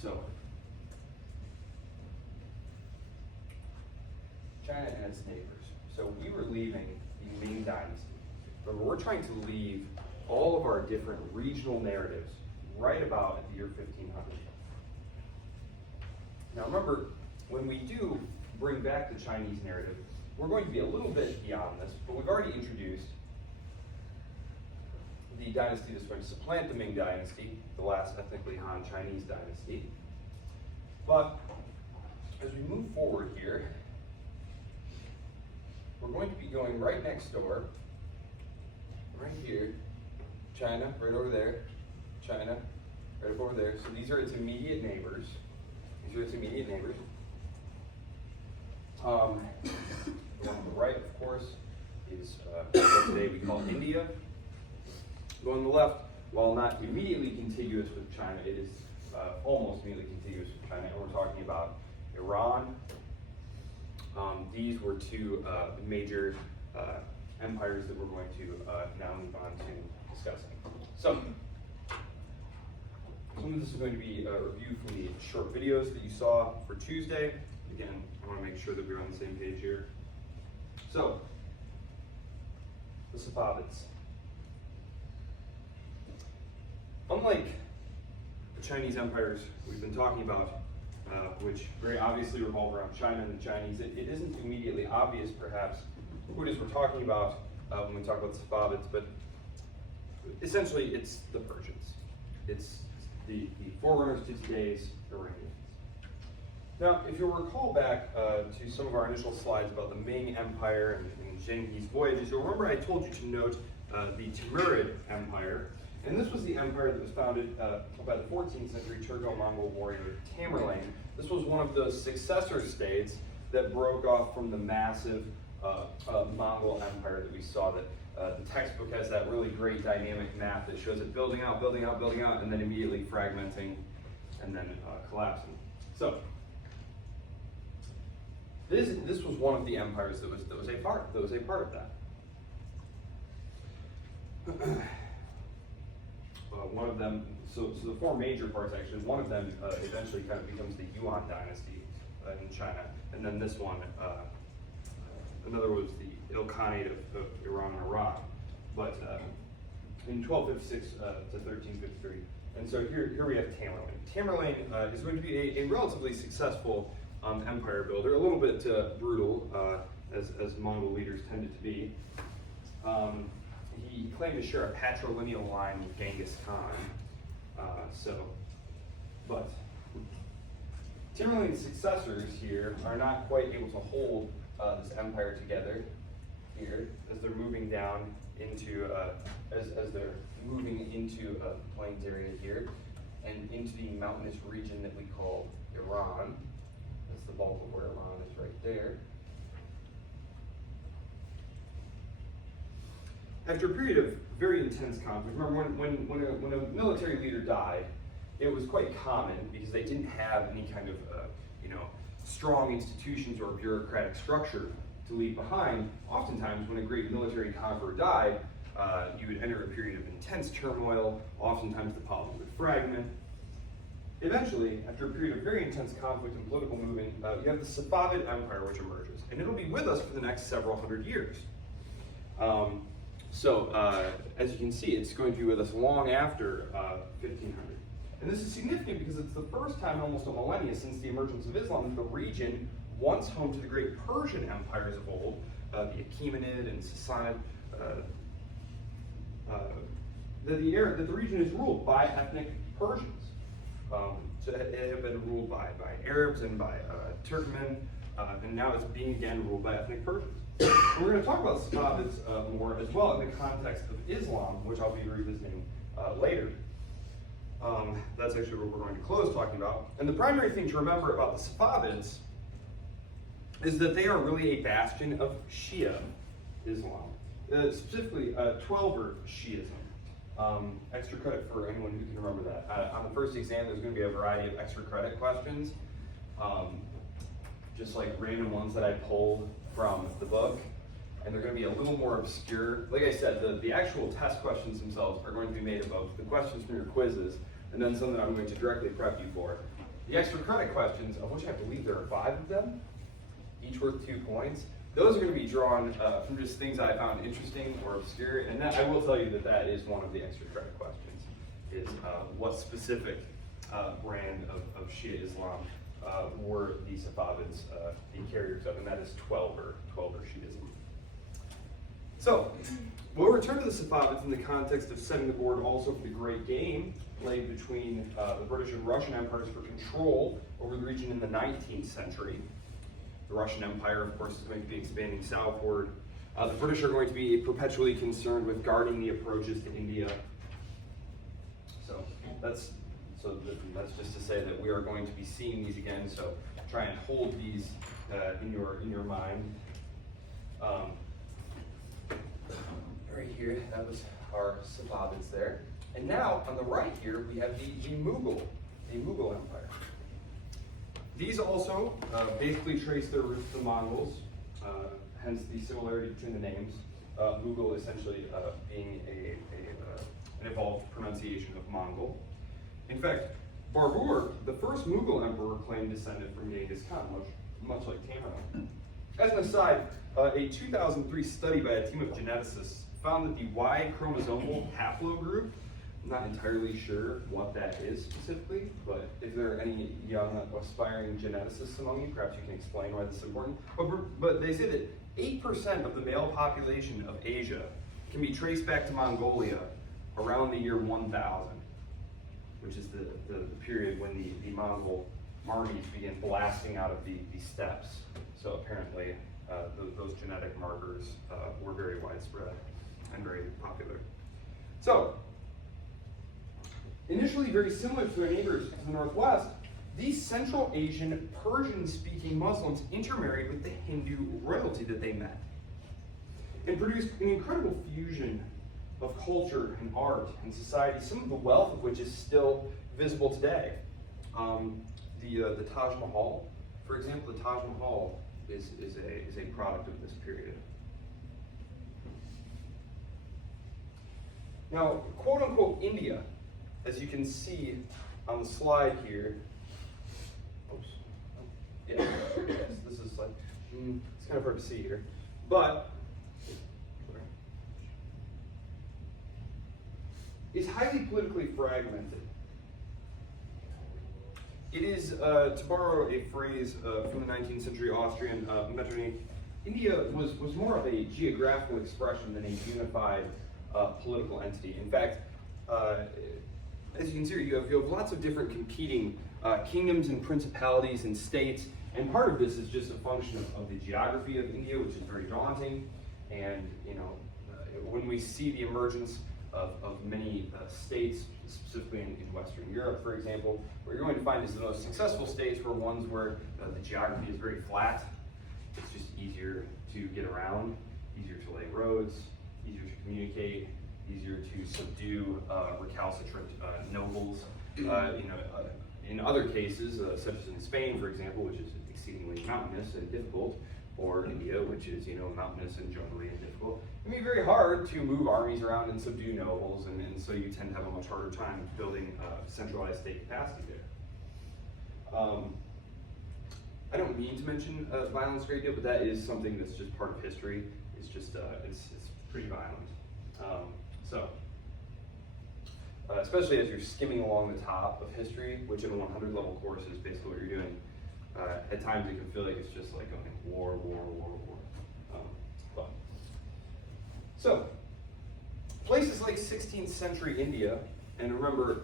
So, China and its neighbors. So we were leaving the Ming Dynasty. Remember, we're trying to leave all of our different regional narratives right about at the year 1500. Now remember, when we do bring back the Chinese narrative, we're going to be a little bit beyond this, but we've already introduced the dynasty that's going to supplant the Ming Dynasty, the last ethnically Han Chinese dynasty. But as we move forward here, we're going to be going right next door, right here, China, right over there, China, right up over there. So these are its immediate neighbors. These are its immediate neighbors. The one on the right, of course, is what today we call India. Going on the left, while not immediately contiguous with China, it is almost immediately contiguous with China, and we're talking about Iran. These were two major empires that we're going to now move on to discussing. So, some of this is going to be a review from the short videos that you saw for Tuesday. Again, I want to make sure that we're on the same page here. So, the Safavids. Unlike the Chinese empires we've been talking about, which very obviously revolve around China and the Chinese, it isn't immediately obvious, perhaps, who it is we're talking about when we talk about Safavids, but essentially it's the Persians. It's the forerunners to today's Iranians. Now, if you'll recall back to some of our initial slides about the Ming Empire and Genghis voyages, you'll remember I told you to note the Timurid Empire. And this was the empire that was founded by the 14th century Turco-Mongol warrior Tamerlane. This was one of those successor states that broke off from the massive Mongol empire that we saw. That the textbook has that really great dynamic map that shows it building out, building out, building out, and then immediately fragmenting and then collapsing. So this was one of the empires that was a part of that. One of them, so the four major parts actually, one of them eventually kind of becomes the Yuan dynasty in China, and then this one, another was the Ilkhanate of Iran and Iraq, but in 1256 to 1353. And so here we have Tamerlane. Tamerlane is going to be a relatively successful empire builder, a little bit brutal, as Mongol leaders tended to be. He claimed to share a patrilineal line with Genghis Khan. But Tamerlane's successors here are not quite able to hold this empire together here as they're moving down into, as they're moving into the plains area here and into the mountainous region that we call Iran. That's the bulk of where Iran is right there. After a period of very intense conflict, remember when a military leader died, it was quite common because they didn't have any kind of strong institutions or bureaucratic structure to leave behind. Oftentimes, when a great military conqueror died, you would enter a period of intense turmoil. Oftentimes, the polity would fragment. Eventually, after a period of very intense conflict and political movement, you have the Safavid Empire, which emerges, and it'll be with us for the next several hundred years. As you can see, it's going to be with us long after 1500. And this is significant because it's the first time in almost a millennia since the emergence of Islam that the region, once home to the great Persian empires of old, the Achaemenid and Sassanid, that the region is ruled by ethnic Persians. So it had been ruled by Arabs and by Turkmen, and now it's being again ruled by ethnic Persians. We're going to talk about Safavids more as well in the context of Islam, which I'll be revisiting later. That's actually what we're going to close talking about. And the primary thing to remember about the Safavids is that they are really a bastion of Shia Islam, specifically Twelver Shiism. Extra credit for anyone who can remember that. On the first exam, there's going to be a variety of extra credit questions, just like random ones that I pulled from the book, and they're going to be a little more obscure. Like I said, the actual test questions themselves are going to be made up of the questions from your quizzes, and then some that I'm going to directly prep you for. The extra credit questions, of which I believe there are 5 of them, each worth 2 points. Those are going to be drawn from just things I found interesting or obscure, and that, I will tell you that that is one of the extra credit questions, is what specific brand of Shia Islam were the Safavids the carriers of, and that is Twelver Shiism. So, we'll return to the Safavids in the context of setting the board also for the great game laid between the British and Russian empires for control over the region in the 19th century. The Russian Empire, of course, is going to be expanding southward. The British are going to be perpetually concerned with guarding the approaches to India. So that's just to say that we are going to be seeing these again. So try and hold these in your mind. Right here, that was our Safavids there. And now on the right here we have the Mughal Empire. These also basically trace their roots to the Mongols, hence the similarity between the names. Mughal essentially being an evolved pronunciation of Mongol. In fact, Babur, the first Mughal emperor, claimed descended from Genghis Khan, much like Tamerlane. As an aside, a 2003 study by a team of geneticists found that the Y chromosomal haplogroup, I'm not entirely sure what that is specifically, but if there are any young aspiring geneticists among you, perhaps you can explain why this is important. But they say that 8% of the male population of Asia can be traced back to Mongolia around the year 1000, which is the period when the Mongol armies began blasting out of the steppes. So apparently those genetic markers were very widespread and very popular. So, initially very similar to their neighbors to the northwest, these Central Asian Persian-speaking Muslims intermarried with the Hindu royalty that they met and produced an incredible fusion of culture and art and society, some of the wealth of which is still visible today. The Taj Mahal, for example, the Taj Mahal is a product of this period. Now, quote-unquote India, as you can see on the slide here, yes, this is like, it's kind of hard to see here, but is highly politically fragmented. It is, to borrow a phrase from the 19th century Austrian Metternich, India was more of a geographical expression than a unified political entity. In fact, as you can see here, you have lots of different competing kingdoms and principalities and states, and part of this is just a function of the geography of India, which is very daunting. And when we see the emergence of many states, specifically in Western Europe, for example, what you're going to find is the most successful states were ones where the geography is very flat. It's just easier to get around, easier to lay roads, easier to communicate, easier to subdue recalcitrant nobles. In other cases, such as in Spain, for example, which is exceedingly mountainous and difficult, or India, which is mountainous and jungly and difficult, it can be very hard to move armies around and subdue nobles, and so you tend to have a much harder time building centralized state capacity there. I don't mean to mention violence a great deal, but that is something that's just part of history. It's just it's pretty violent. Especially as you're skimming along the top of history, which in a 100 level course is basically what you're doing. At times it can feel like it's just like going war. So, places like 16th century India, and remember,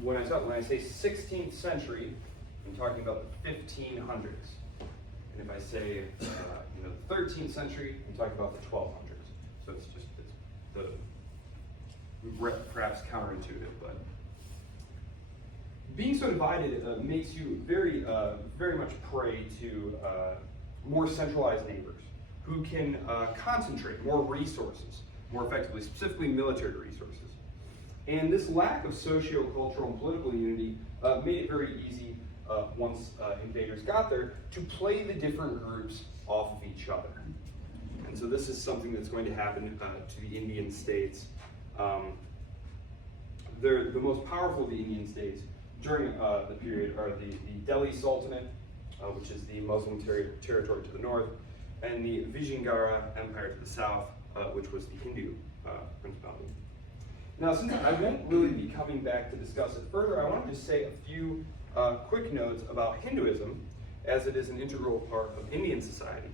when I say 16th century, I'm talking about the 1500s. And if I say the 13th century, I'm talking about the 1200s. So it's perhaps counterintuitive, but being so divided makes you very much prey to more centralized neighbors who can concentrate more resources more effectively, specifically military resources. And this lack of socio-cultural and political unity made it very easy, once invaders got there, to play the different groups off of each other. And so this is something that's going to happen to the Indian states. They're the most powerful of the Indian states during the period are the Delhi Sultanate, which is the Muslim territory to the north, and the Vijayanagar Empire to the south, which was the Hindu principality. Now, since I won't really be coming back to discuss it further, I want to just say a few quick notes about Hinduism, as it is an integral part of Indian society.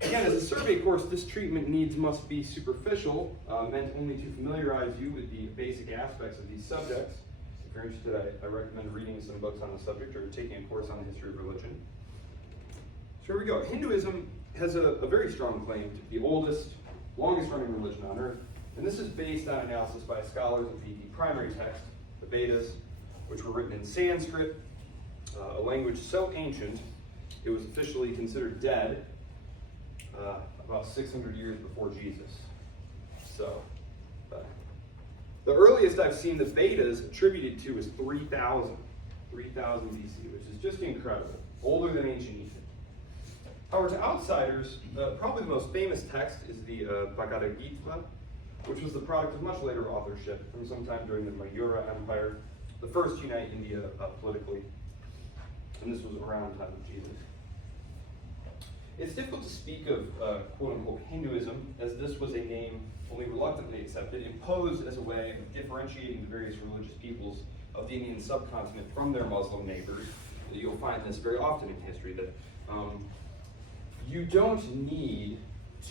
Again, as a survey course, this treatment needs must be superficial, meant only to familiarize you with the basic aspects of these subjects. If you're interested, I recommend reading some books on the subject or taking a course on the history of religion. So here we go. Hinduism has a very strong claim to be the oldest, longest running religion on earth, and this is based on analysis by scholars of the primary text, the Vedas, which were written in Sanskrit, a language so ancient it was officially considered dead about 600 years before Jesus. So, the earliest I've seen the Vedas attributed to is 3000 BC, which is just incredible, older than ancient Egypt. However, to outsiders, probably the most famous text is the Bhagavad Gita, which was the product of much later authorship from sometime during the Maurya Empire, the first to unite India politically, and this was around the time of Jesus. It's difficult to speak of quote-unquote Hinduism, as this was a name only reluctantly accepted, imposed as a way of differentiating the various religious peoples of the Indian subcontinent from their Muslim neighbors. You'll find this very often in history, that you don't need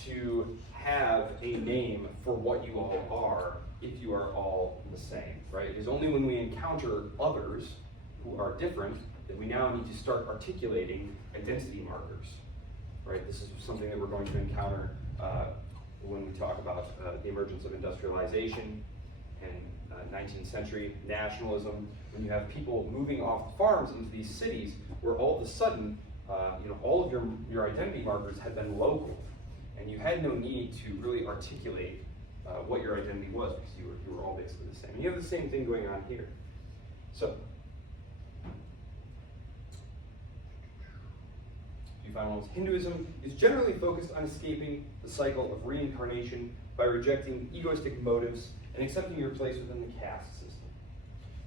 to have a name for what you all are if you are all the same, right? It is only when we encounter others who are different that we now need to start articulating identity markers, right? This is something that we're going to encounter when we talk about the emergence of industrialization and 19th century nationalism, when you have people moving off the farms into these cities where all of a sudden, all of your identity markers had been local, and you had no need to really articulate what your identity was, because you were all basically the same. And you have the same thing going on here. So, Hinduism is generally focused on escaping the cycle of reincarnation by rejecting egoistic motives and accepting your place within the caste system.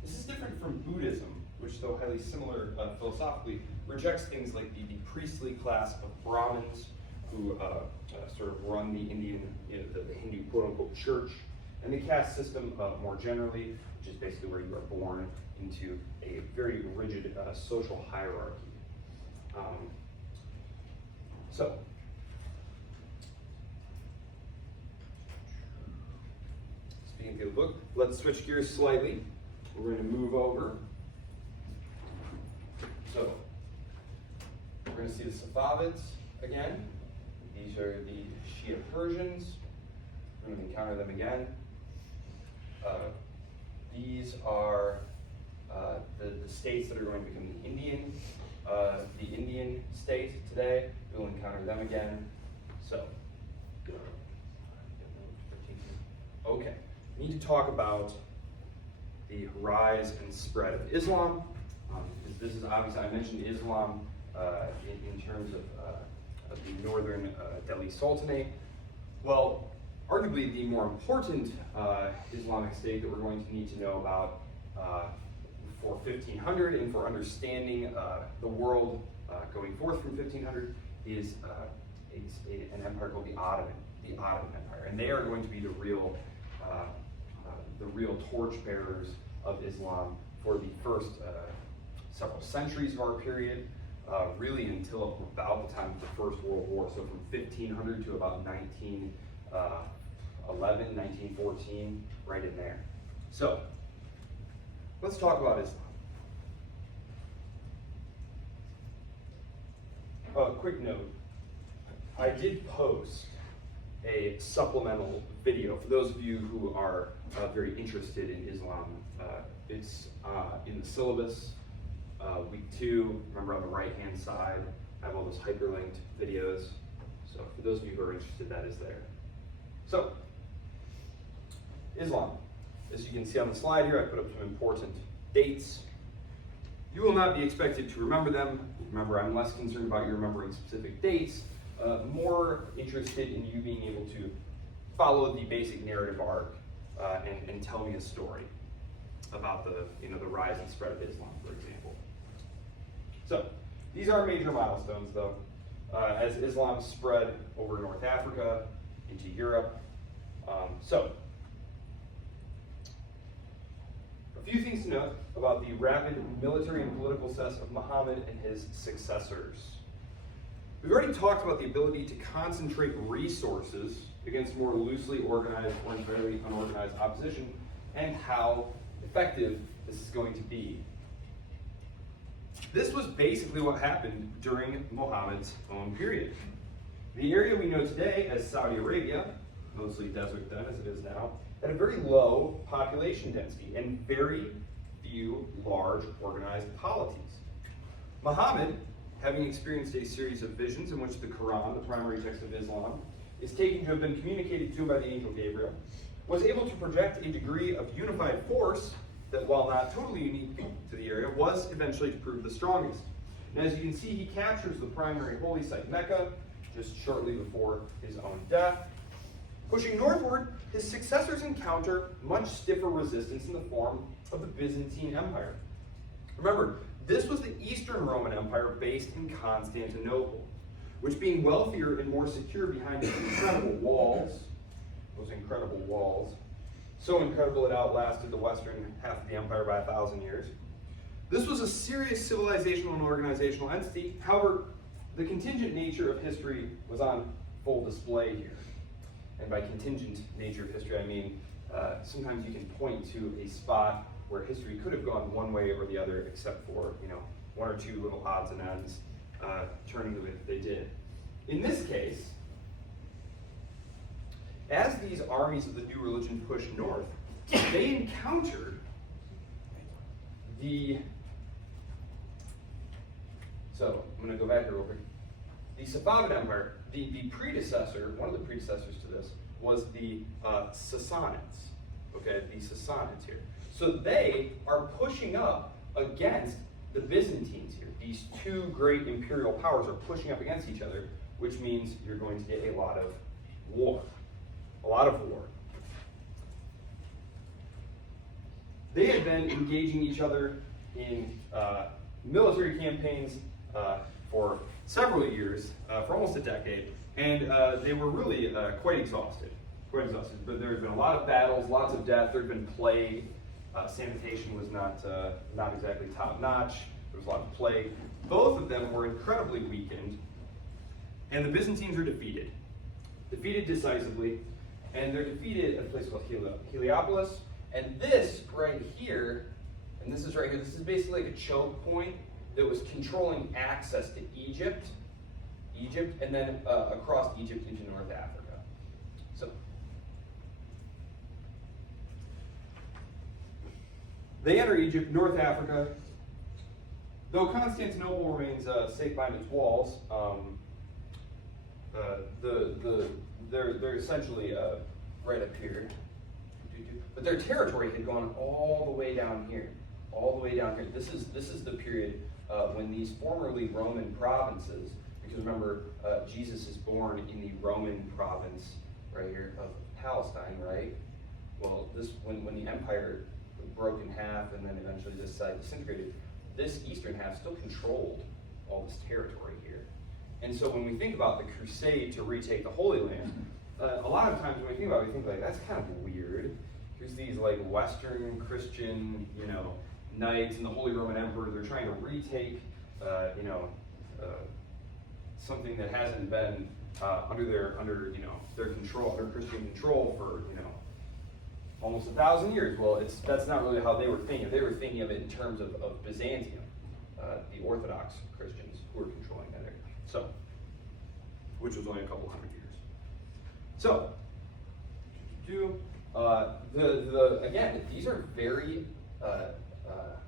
This is different from Buddhism, which, though highly similar philosophically, rejects things like the priestly class of Brahmins, who sort of run the Indian, the Hindu quote-unquote church, and the caste system more generally, which is basically where you are born into a very rigid social hierarchy. So, speaking of the book, let's switch gears slightly. We're going to move over. So, we're going to see the Safavids again. These are the Shia Persians. We're going to encounter them again. These are the states that are going to become the Indian state today. We'll encounter them again. So, okay, we need to talk about the rise and spread of Islam. This is obviously, I mentioned Islam in terms of the northern Delhi Sultanate. Well, arguably the more important Islamic state that we're going to need to know about for 1500 and for understanding the world going forth from 1500 is an empire called the Ottoman Empire, and they are going to be the real torchbearers of Islam for the first several centuries of our period, really until about the time of the First World War. So from 1500 to about 1911, 1914, right in there. So let's talk about Islam. Quick note, I did post a supplemental video for those of you who are very interested in Islam. It's in the syllabus, week 2, remember on the right-hand side, I have all those hyperlinked videos. So for those of you who are interested, that is there. So, Islam. As you can see on the slide here, I put up some important dates. You will not be expected to remember them. Remember, I'm less concerned about you remembering specific dates, more interested in you being able to follow the basic narrative arc and tell me a story. about the rise and spread of Islam, for example. So these are major milestones, though, as Islam spread over North Africa, into Europe. So a few things to note about the rapid military and political success of Muhammad and his successors. We've already talked about the ability to concentrate resources against more loosely organized or very unorganized opposition, and how effective this is going to be. This was basically what happened during Muhammad's own period. The area we know today as Saudi Arabia, mostly desert then as it is now, had a very low population density and very few large organized polities. Muhammad, having experienced a series of visions in which the Quran, the primary text of Islam, is taken to have been communicated to him by the angel Gabriel, was able to project a degree of unified force that, while not totally unique to the area, was eventually to prove the strongest. And as you can see, he captures the primary holy site, Mecca, just shortly before his own death. Pushing northward, his successors encounter much stiffer resistance in the form of the Byzantine Empire. Remember, this was the Eastern Roman Empire based in Constantinople, which, being wealthier and more secure behind its incredible walls, those incredible walls, so incredible it outlasted the western half of the empire by 1,000 years. This was a serious civilizational and organizational entity. However, the contingent nature of history was on full display here. And by contingent nature of history, I mean sometimes you can point to a spot where history could have gone one way or the other, except for one or two little odds and ends turning the way that they did. In this case, as these armies of the new religion pushed north, they encountered so I'm going to go back here real quick. The Safavid Empire, the predecessor, one of the predecessors to this, was the Sassanids. Okay, the Sassanids here. So they are pushing up against the Byzantines here. These two great imperial powers are pushing up against each other, which means you're going to get a lot of war. A lot of war. They had been engaging each other in military campaigns for several years, for almost a decade, and they were really quite exhausted. But there had been a lot of battles, lots of death. There had been plague. Sanitation was not exactly top notch. There was a lot of plague. Both of them were incredibly weakened, and the Byzantines are defeated decisively, and they're defeated at a place called Heliopolis. And this right here, this is basically like a choke point that was controlling access to Egypt, and then across Egypt into North Africa. So they enter Egypt, North Africa. Though Constantinople remains safe behind its walls, they're essentially right up here. But their territory had gone all the way down here. This is the period when these formerly Roman provinces, because remember, Jesus is born in the Roman province right here of Palestine, right? Well, when the empire broke in half and then eventually this side disintegrated, this eastern half still controlled all this territory here. And so when we think about the crusade to retake the Holy Land, a lot of times when we think about it, we think like, that's kind of weird. Here's these like Western Christian, knights and the Holy Roman Emperor. They're trying to retake, something that hasn't been under their control, under Christian control for almost 1,000 years. Well, that's not really how they were thinking. They were thinking of it in terms of Byzantium, the Orthodox Christians who were controlling that area. So, which was only a couple hundred years. So, again, these are very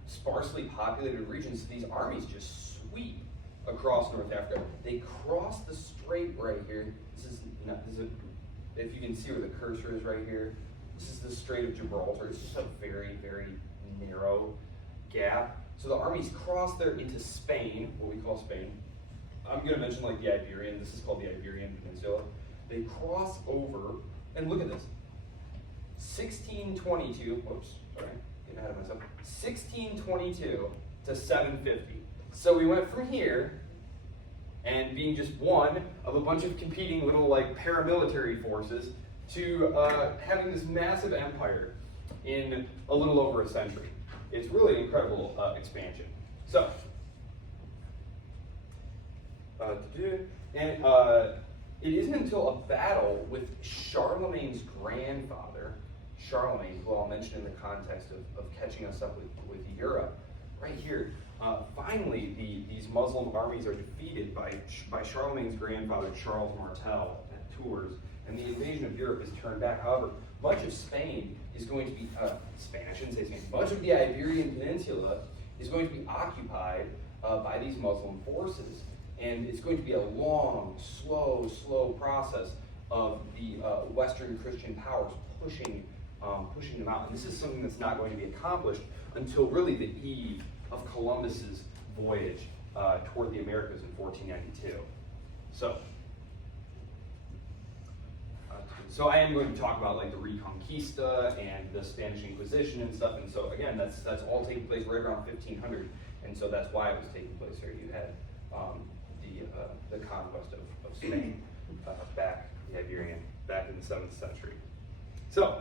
sparsely populated regions. These armies just sweep across North Africa. They cross the strait right here. If you can see where the cursor is right here, this is the Strait of Gibraltar. It's just a very, very narrow gap. So the armies cross there into Spain, what we call Spain. I'm going to mention like the Iberian. This is called the Iberian Peninsula. They cross over, and look at this. 1622, whoops, sorry, getting ahead of myself. 1622 to 750. So we went from here and being just one of a bunch of competing little like paramilitary forces to having this massive empire in a little over a century. It's really an incredible expansion. So, it isn't until a battle with Charlemagne's grandfather, Charlemagne, who I'll mention in the context of catching us up with Europe, right here, finally these Muslim armies are defeated by Charlemagne's grandfather, Charles Martel, at Tours, and the invasion of Europe is turned back. However, much of Spain is going to be, Spain, I shouldn't say Spain, much of the Iberian Peninsula is going to be occupied by these Muslim forces. And it's going to be a long, slow process of the Western Christian powers pushing them out. And this is something that's not going to be accomplished until really the eve of Columbus's voyage toward the Americas in 1492. So I am going to talk about like the Reconquista and the Spanish Inquisition and stuff. And so again, that's all taking place right around 1500. And so that's why it was taking place here. You had the conquest of Spain the Iberian, back in the 7th century. So,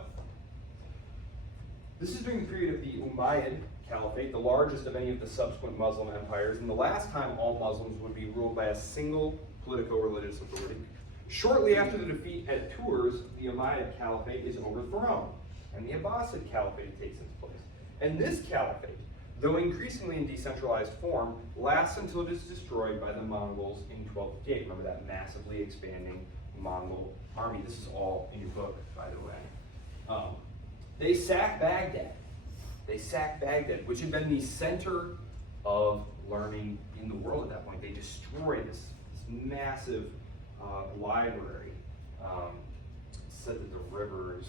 this is during the period of the Umayyad Caliphate, the largest of any of the subsequent Muslim empires, and the last time all Muslims would be ruled by a single politico-religious authority. Shortly after the defeat at Tours, the Umayyad Caliphate is overthrown, and the Abbasid Caliphate takes its place. And this caliphate, though increasingly in decentralized form, lasts until it is destroyed by the Mongols in 1258. Remember that massively expanding Mongol army. This is all in your book, by the way. They sack Baghdad. Which had been the center of learning in the world at that point. They destroy this massive library. It's said that the rivers,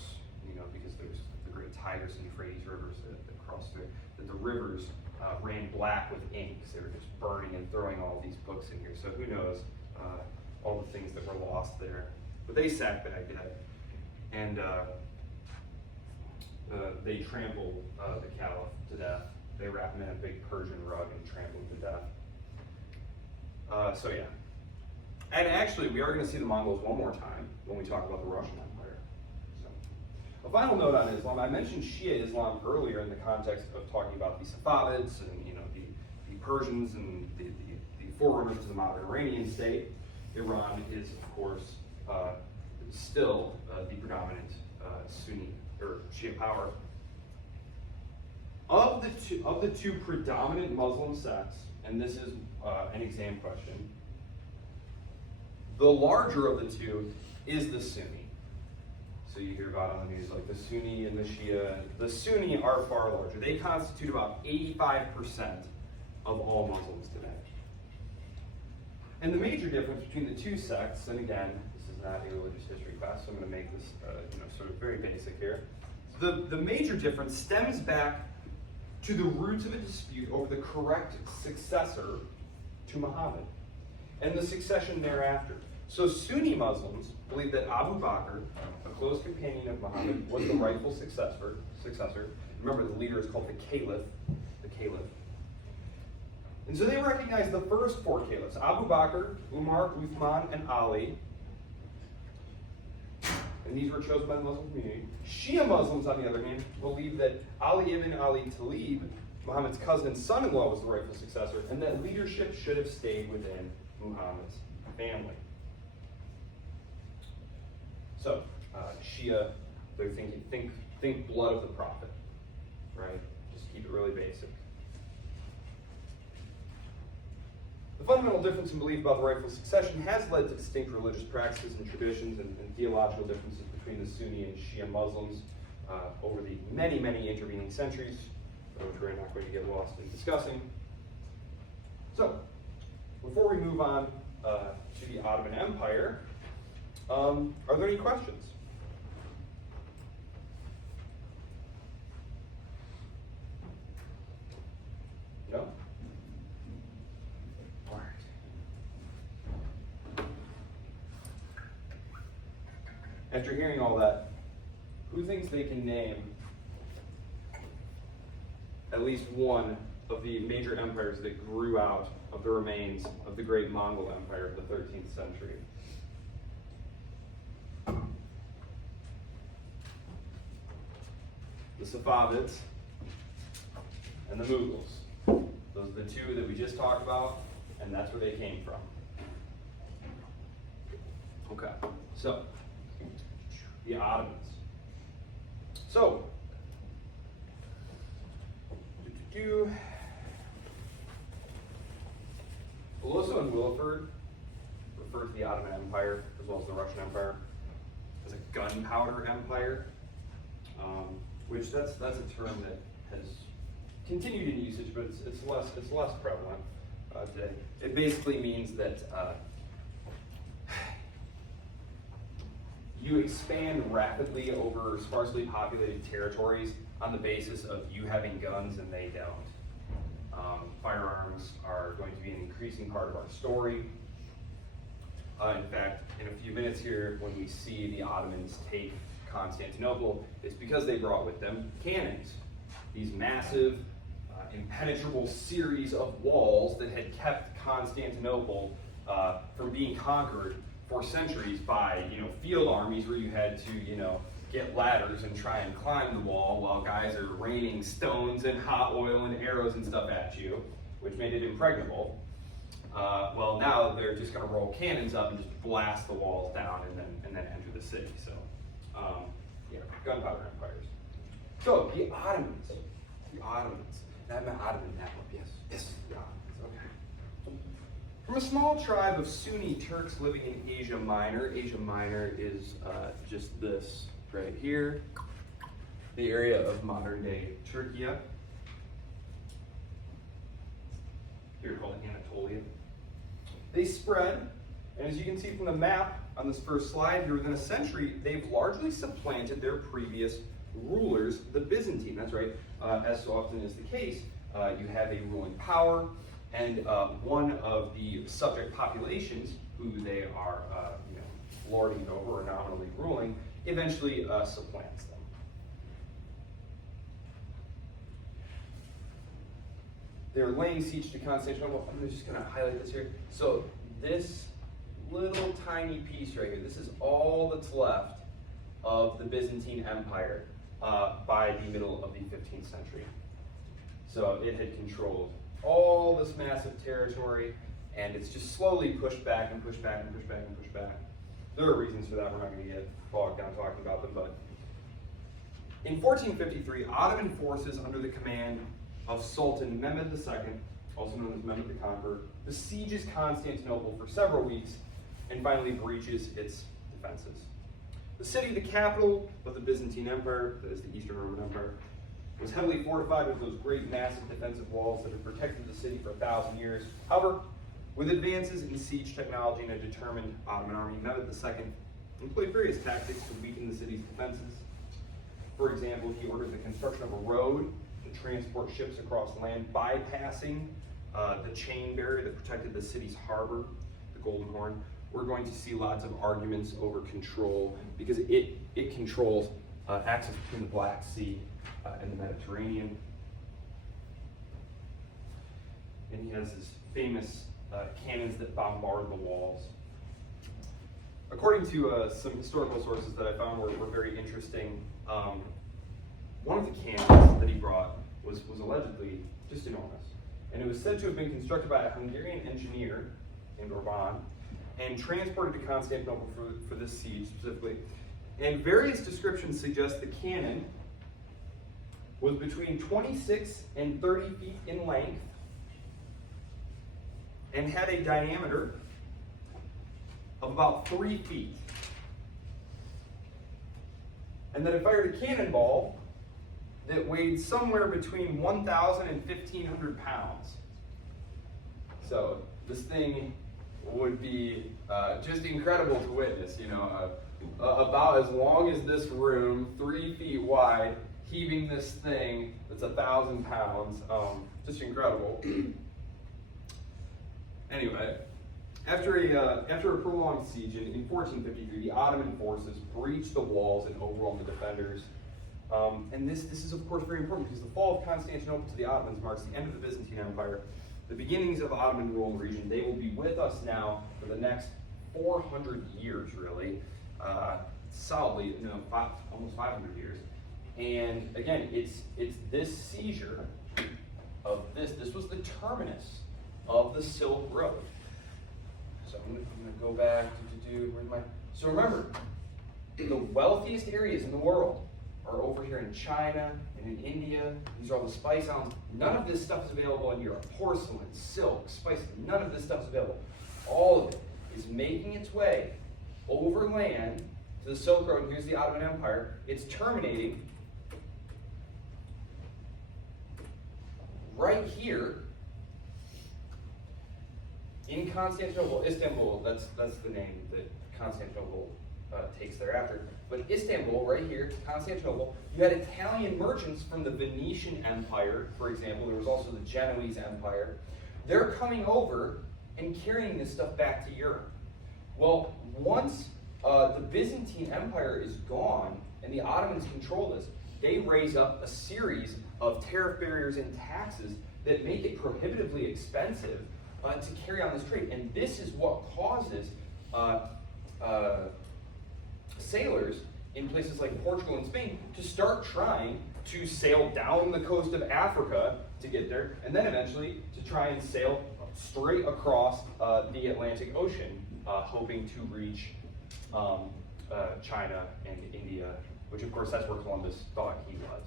because there's the great Tigris and Euphrates rivers that cross through, that the rivers ran black with ink. They were just burning and throwing all these books in here. So who knows all the things that were lost there. But they sacked Baghdad, and they trampled the caliph to death. They wrapped him in a big Persian rug and trampled him to death. So yeah. And actually, we are going to see the Mongols one more time when we talk about the Russian Empire. So, a final note on Islam. I mentioned Shia Islam earlier in the context of talking about the Safavids and the Persians and the forerunners to the modern Iranian state. Iran is, of course, still the predominant Sunni or Shia power. Of the two predominant Muslim sects, and this is an exam question, the larger of the two is the Sunni. So you hear about on the news like the Sunni and the Shia. The Sunni are far larger. They constitute about 85% of all Muslims today. And the major difference between the two sects, and again, this is not a religious history class, so I'm going to make this sort of very basic here. The major difference stems back to the roots of a dispute over the correct successor to Muhammad and the succession thereafter. So Sunni Muslims believe that Abu Bakr, a close companion of Muhammad, was the rightful successor. Remember, the leader is called the Caliph. And so they recognize the first four caliphs, Abu Bakr, Umar, Uthman, and Ali. And these were chosen by the Muslim community. Shia Muslims, on the other hand, believe that Ali ibn Ali Talib, Muhammad's cousin and son-in-law, was the rightful successor, and that leadership should have stayed within Muhammad's family. So, Shia, they're thinking, think blood of the prophet, right? Just keep it really basic. The fundamental difference in belief about the rightful succession has led to distinct religious practices and traditions and theological differences between the Sunni and Shia Muslims over the many, many intervening centuries, which we're not going to get lost in discussing. So, before we move on to the Ottoman Empire, are there any questions? No? All right. After hearing all that, who thinks they can name at least one of the major empires that grew out of the remains of the great Mongol Empire of the 13th century. The Safavids and the Mughals. Those are the two that we just talked about, and that's where they came from. Okay, so the Ottomans. So, Beloso and Willeford refer to the Ottoman Empire as well as the Russian Empire as a gunpowder empire, which that's a term that has continued in usage, but it's less prevalent today. It basically means that you expand rapidly over sparsely populated territories on the basis of you having guns and they don't. Firearms are going to be an increasing part of our story. In fact, in a few minutes here, when we see the Ottomans take Constantinople, it's because they brought with them cannons. These massive, impenetrable series of walls that had kept Constantinople from being conquered for centuries by, field armies where you had to, get ladders and try and climb the wall while guys are raining stones and hot oil and arrows and stuff at you, which made it impregnable. Well, now they're just going to roll cannons up and just blast the walls down and then enter the city. So, gunpowder empires. So the Ottomans. Not my Ottoman network. Yes, the Ottomans. Okay. From a small tribe of Sunni Turks living in Asia Minor. Asia Minor is just this right here, the area of modern-day Turkey. Here called Anatolia. They spread, and as you can see from the map on this first slide here, within a century, they've largely supplanted their previous rulers, the Byzantine. That's right, as so often is the case, you have a ruling power, and one of the subject populations who they are lording over or nominally ruling eventually supplants them. They're laying siege to Constantinople. I'm just going to highlight this here. So this little tiny piece right here, this is all that's left of the Byzantine Empire by the middle of the 15th century. So it had controlled all this massive territory, and it's just slowly pushed back and pushed back and pushed back and pushed back. There are reasons for that. We're not going to get bogged down talking about them, but in 1453, Ottoman forces under the command of Sultan Mehmed II, also known as Mehmed the Conqueror, besieges Constantinople for several weeks and finally breaches its defenses. The city, the capital of the Byzantine Empire, that is the Eastern Roman Empire, was heavily fortified with those great massive defensive walls that had protected the city for 1,000 years. However, with advances in siege technology and a determined Ottoman army, Mehmed II employed various tactics to weaken the city's defenses. For example, he ordered the construction of a road to transport ships across land, bypassing the chain barrier that protected the city's harbor, the Golden Horn. We're going to see lots of arguments over control because it controls access between the Black Sea and the Mediterranean. And he has his famous cannons that bombard the walls. According to some historical sources that I found were very interesting, one of the cannons that he brought was allegedly just enormous. And it was said to have been constructed by a Hungarian engineer named Orban and transported to Constantinople for this siege specifically. And various descriptions suggest the cannon was between 26 and 30 feet in length and had a diameter of about 3 feet. And that it fired a cannonball that weighed somewhere between 1,000 and 1,500 pounds. So this thing would be just incredible to witness, about as long as this room, 3 feet wide, heaving this thing that's 1,000 pounds, just incredible. Anyway, after a prolonged siege in 1453, the Ottoman forces breached the walls and overwhelmed the defenders. And this is, of course, very important because the fall of Constantinople to the Ottomans marks the end of the Byzantine Empire, the beginnings of Ottoman rule in the region. They will be with us now for the next 400 years, really. Solidly, almost 500 years. And again, it's this seizure of this was the terminus of the Silk Road. So I'm gonna go back where's my, so remember, the wealthiest areas in the world are over here in China and in India. These are all the spice islands. None of this stuff is available in Europe. Porcelain, silk, spices, none of this stuff is available. All of it is making its way overland to the Silk Road. Here's the Ottoman Empire. It's terminating right here in Constantinople, Istanbul. That's the name that Constantinople takes thereafter. But Istanbul, right here, Constantinople, you had Italian merchants from the Venetian Empire, for example. There was also the Genoese Empire. They're coming over and carrying this stuff back to Europe. Well, once the Byzantine Empire is gone and the Ottomans control this, they raise up a series of tariff barriers and taxes that make it prohibitively expensive to carry on this trade. And this is what causes sailors in places like Portugal and Spain to start trying to sail down the coast of Africa to get there, and then eventually to try and sail straight across the Atlantic Ocean, hoping to reach China and India, which of course that's where Columbus thought he was.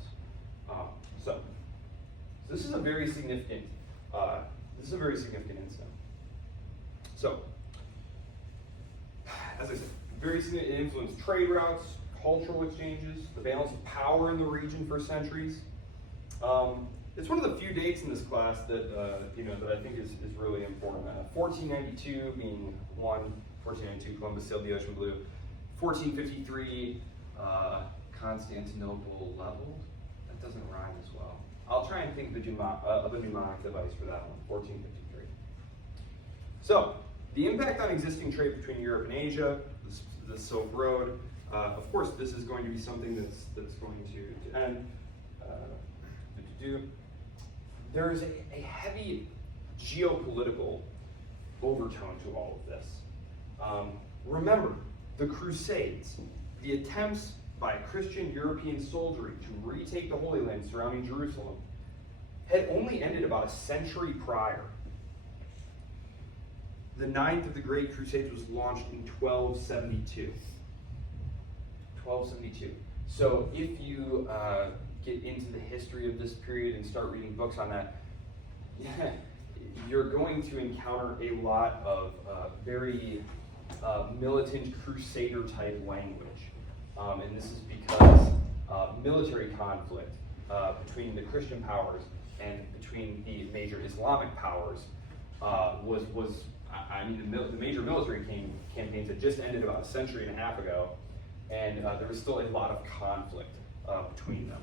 So this is a very significant incident. So, as I said, very significant. It influenced trade routes, cultural exchanges, the balance of power in the region for centuries. It's one of the few dates in this class that that I think is really important. 1492 being one. 1492 Columbus sailed the ocean blue. 1453 Constantinople leveled. That doesn't rhyme as well. I'll try and think of a mnemonic device for that one. 1453. So the impact on existing trade between Europe and Asia, the Silk Road. Of course, this is going to be something that's going to end. There is a heavy geopolitical overtone to all of this. Remember, the Crusades, the attempts by Christian European soldiery to retake the Holy Land surrounding Jerusalem, had only ended about a century prior. The ninth of the Great Crusades was launched in 1272. 1272. So if you get into the history of this period and start reading books on that, you're going to encounter a lot of very militant crusader type language. And this is because military conflict between the Christian powers and between the major Islamic powers the major military campaigns had just ended about a century and a half ago, and there was still a lot of conflict between them.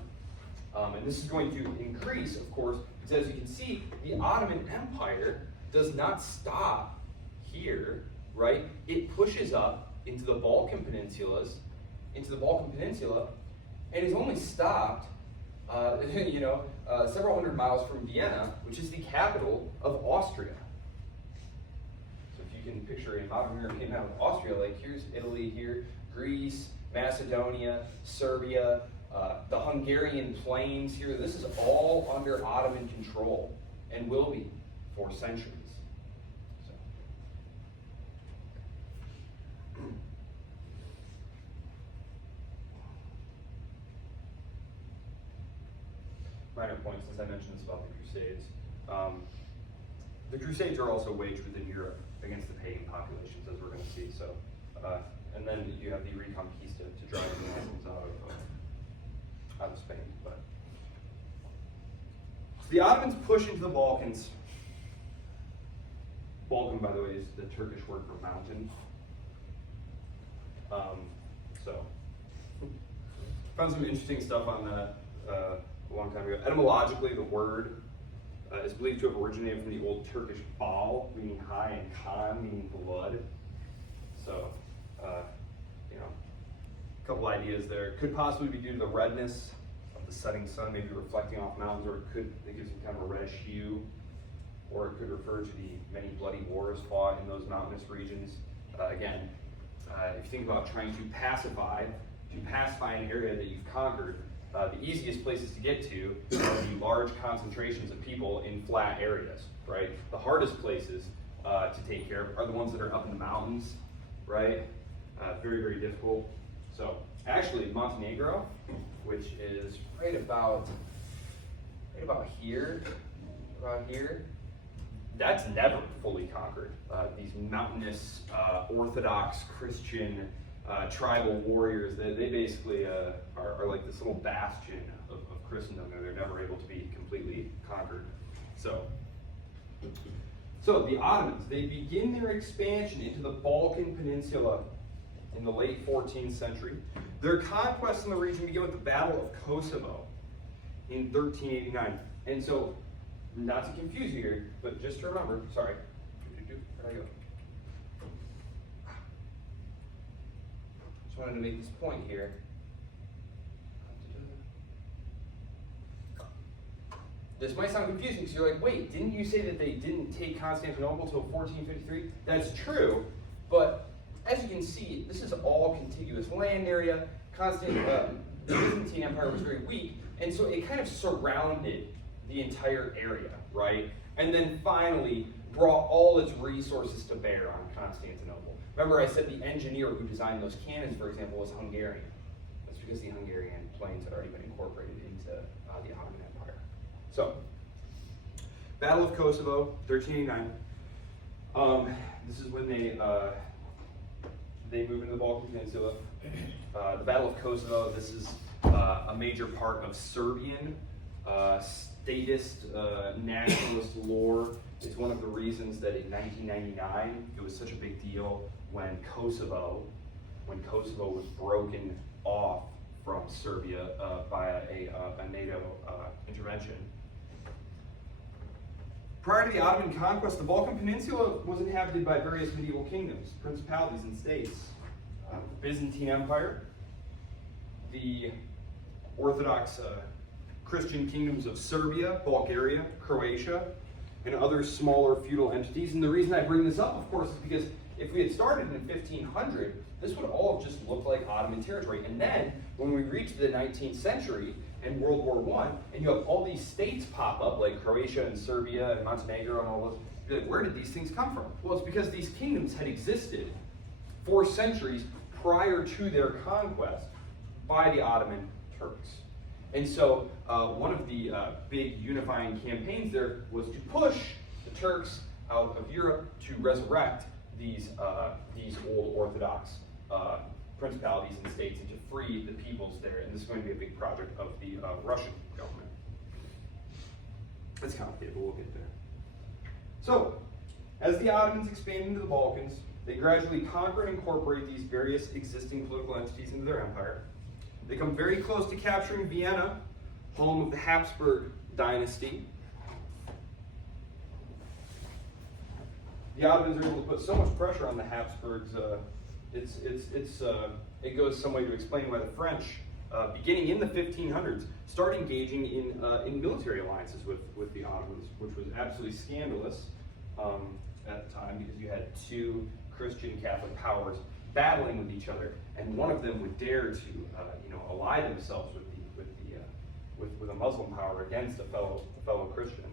And this is going to increase, of course, because as you can see, the Ottoman Empire does not stop here, right? It pushes up into the Balkan Peninsula, and is only stopped, several hundred miles from Vienna, which is the capital of Austria. So if you can picture a modern European map of Austria, like here's Italy here, Greece, Macedonia, Serbia, the Hungarian plains here. This is all under Ottoman control and will be for centuries. So. Minor point, since I mentioned this about the Crusades. The Crusades are also waged within Europe against the pagan populations, as we're going to see. So, and then you have the Reconquista to drive the Muslims out of Spain. But the Ottomans push into the Balkans. Balkan, by the way, is the Turkish word for mountain. Found some interesting stuff on that a long time ago. Etymologically, the word is believed to have originated from the Old Turkish bal, meaning high, and khan, meaning blood. So, a couple ideas there. Could possibly be due to the redness the setting sun, maybe reflecting off mountains, or it gives you kind of a reddish hue, or it could refer to the many bloody wars fought in those mountainous regions. Again, if you think about trying to pacify an area that you've conquered, the easiest places to get to are the large concentrations of people in flat areas, right? The hardest places to take care of are the ones that are up in the mountains, right? Very, very difficult. So actually Montenegro, which is right about here, that's never fully conquered. These mountainous Orthodox Christian tribal warriors, they basically are like this little bastion of Christendom, and they're never able to be completely conquered. So the Ottomans, they begin their expansion into the Balkan Peninsula in the late 14th century. Their conquests in the region begin with the Battle of Kosovo in 1389. And so, not to confuse you here, but just to remember, sorry, where'd I go? Just wanted to make this point here. This might sound confusing because you're like, wait, didn't you say that they didn't take Constantinople until 1453? That's true, but as you can see, this is all contiguous land area. The Byzantine Empire was very weak, and so it kind of surrounded the entire area, right? And then finally brought all its resources to bear on Constantinople. Remember I said the engineer who designed those cannons, for example, was Hungarian. That's because the Hungarian planes had already been incorporated into the Ottoman Empire. So, Battle of Kosovo, 1389. This is when they move into the Balkan Peninsula. The Battle of Kosovo, this is a major part of Serbian statist, nationalist lore. It's one of the reasons that in 1999 it was such a big deal when Kosovo was broken off from Serbia via a NATO intervention. Prior to the Ottoman conquest, the Balkan Peninsula was inhabited by various medieval kingdoms, principalities, and states. The Byzantine Empire, the Orthodox Christian kingdoms of Serbia, Bulgaria, Croatia, and other smaller feudal entities. And the reason I bring this up, of course, is because if we had started in 1500, this would all have just looked like Ottoman territory. And then, when we reach the 19th century and World War I, and you have all these states pop up, like Croatia and Serbia and Montenegro and all those, you're like, where did these things come from? Well, it's because these kingdoms had existed for centuries prior to their conquest by the Ottoman Turks. And so one of the big unifying campaigns there was to push the Turks out of Europe to resurrect these old Orthodox principalities and states and to free the peoples there. And this is going to be a big project of the Russian government. It's complicated, but we'll get there. So, as the Ottomans expand into the Balkans, they gradually conquer and incorporate these various existing political entities into their empire. They come very close to capturing Vienna, home of the Habsburg dynasty. The Ottomans are able to put so much pressure on the Habsburgs. It goes some way to explain why the French, beginning in the 1500s, start engaging in military alliances with the Ottomans, which was absolutely scandalous at the time because you had two Christian Catholic powers battling with each other, and one of them would dare to ally themselves with a Muslim power against a fellow Christian.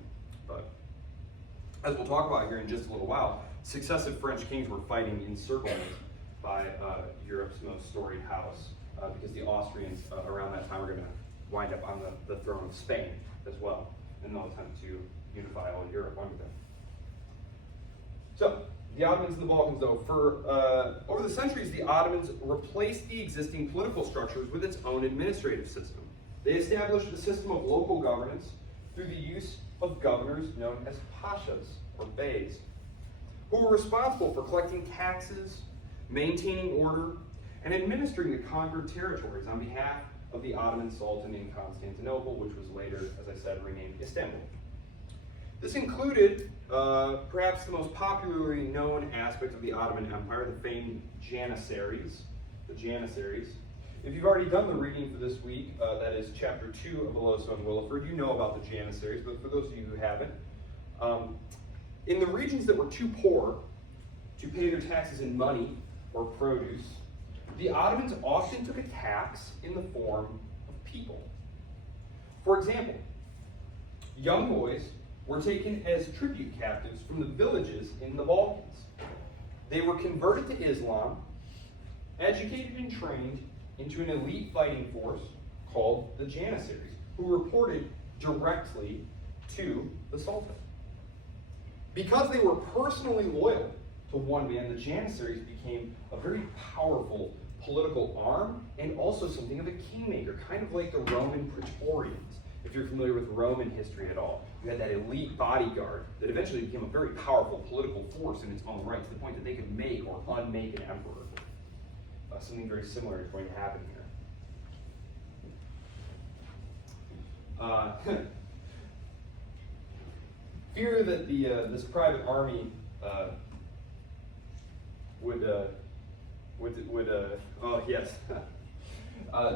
But as we'll talk about here in just a little while, successive French kings were fighting encirclement by Europe's most storied house because the Austrians around that time were going to wind up on the throne of Spain as well, and they'll attempt to unify all Europe under them. So, the Ottomans and the Balkans, though, for over the centuries, the Ottomans replaced the existing political structures with its own administrative system. They established a system of local governance through the use of governors known as pashas, or beys, who were responsible for collecting taxes, maintaining order, and administering the conquered territories on behalf of the Ottoman Sultan in Constantinople, which was later, as I said, renamed Istanbul. This included perhaps the most popularly known aspect of the Ottoman Empire, the famed Janissaries. The Janissaries. if you've already done the reading for this week, that is chapter 2 of Owosso and Williford, you know about the Janissaries, but for those of you who haven't, in the regions that were too poor to pay their taxes in money or produce, the Ottomans often took a tax in the form of people. For example, young boys were taken as tribute captives from the villages in the Balkans. They were converted to Islam, educated and trained into an elite fighting force called the Janissaries, who reported directly to the Sultan. Because they were personally loyal to one man, the Janissaries became a very powerful political arm and also something of a kingmaker, kind of like the Roman Praetorians. If you're familiar with Roman history at all, you had that elite bodyguard that eventually became a very powerful political force in its own right, to the point that they could make or unmake an emperor. Something very similar is going to happen here. Fear that this private army would oh yes,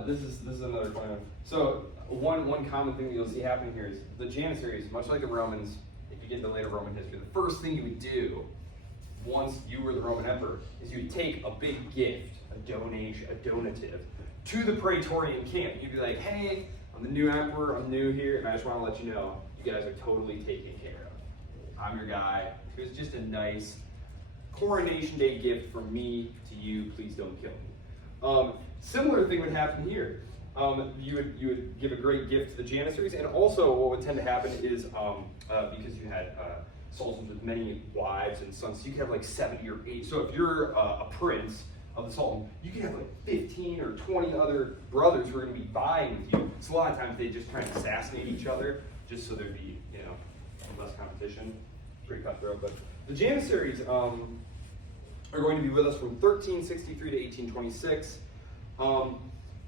this is another point. So one common thing that you'll see happening here is the Janissaries, much like the Romans, if you get into later Roman history, the first thing you would do once you were the Roman emperor is you would take a big gift, a donative, to the Praetorian camp. You'd be like, hey, I'm the new emperor, I'm new here, and I just want to let you know, you guys are totally taken care of. I'm your guy. It was just a nice coronation day gift from me to you, please don't kill me. Similar thing would happen here. You would give a great gift to the Janissaries, and also what would tend to happen is, because you had sultans with many wives and sons, so you could have like 70 or 80. So if you're a prince of the sultan, you could have like 15 or 20 other brothers who are going to be vying with you. So a lot of times they just try and assassinate each other, just so there'd be, less competition. Pretty cutthroat. But the Janissaries are going to be with us from 1363 to 1826.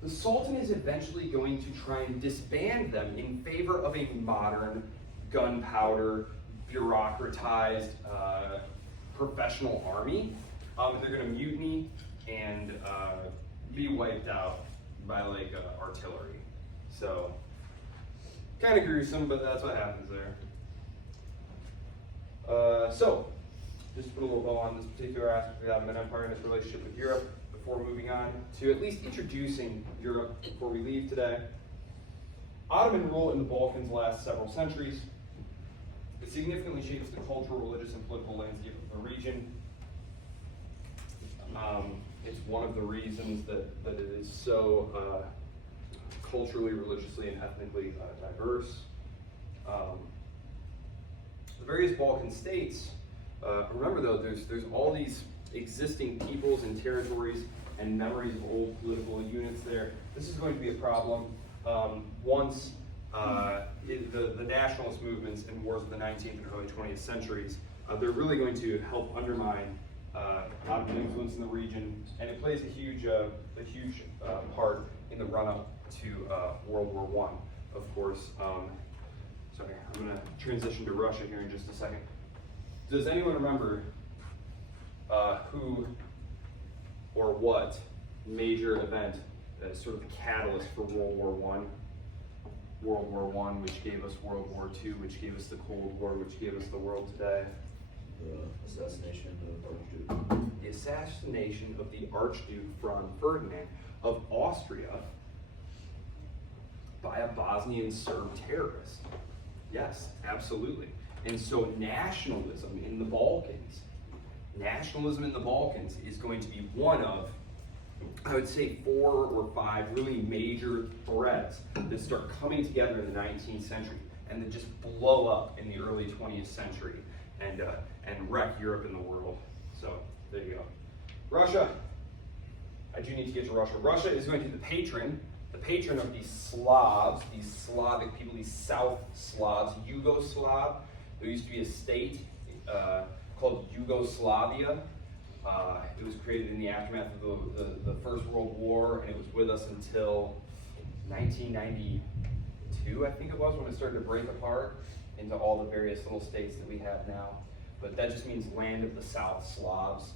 The Sultan is eventually going to try and disband them in favor of a modern, gunpowder, bureaucratized, professional army. They're going to mutiny and be wiped out by artillery. So, kind of gruesome, but that's what happens there. So, just to put a little bow on this particular aspect of the Ottoman Empire and its relationship with Europe before moving on to at least introducing Europe before we leave today. Ottoman rule in the Balkans lasts several centuries. It significantly shapes the cultural, religious, and political landscape of the region. It's one of the reasons that it is so culturally, religiously, and ethnically diverse. The various Balkan states, remember though, there's all these existing peoples and territories and memories of old political units there. This is going to be a problem once the nationalist movements and wars of the 19th and early 20th centuries, they're really going to help undermine Ottoman influence in the region, and it plays a huge part in the run-up to World War I, of course. Sorry, I'm going to transition to Russia here in just a second. Does anyone remember who or what major event as sort of the catalyst for World War I? World War I, which gave us World War II, which gave us the Cold War, which gave us the world today. The assassination of the Archduke. The assassination of the Archduke Franz Ferdinand of Austria by a Bosnian Serb terrorist. Yes, absolutely. And so nationalism in the Balkans is going to be one of, I would say, 4 or 5 really major threads that start coming together in the 19th century and that just blow up in the early 20th century and wreck Europe and the world. So there you go. Russia. I do need to get to Russia. Russia is going to be the patron of these Slavs, these Slavic people, these South Slavs, Yugoslav. There used to be a state called Yugoslavia. It was created in the aftermath of the First World War, and it was with us until 1992, I think it was, when it started to break apart into all the various little states that we have now. But that just means land of the South Slavs.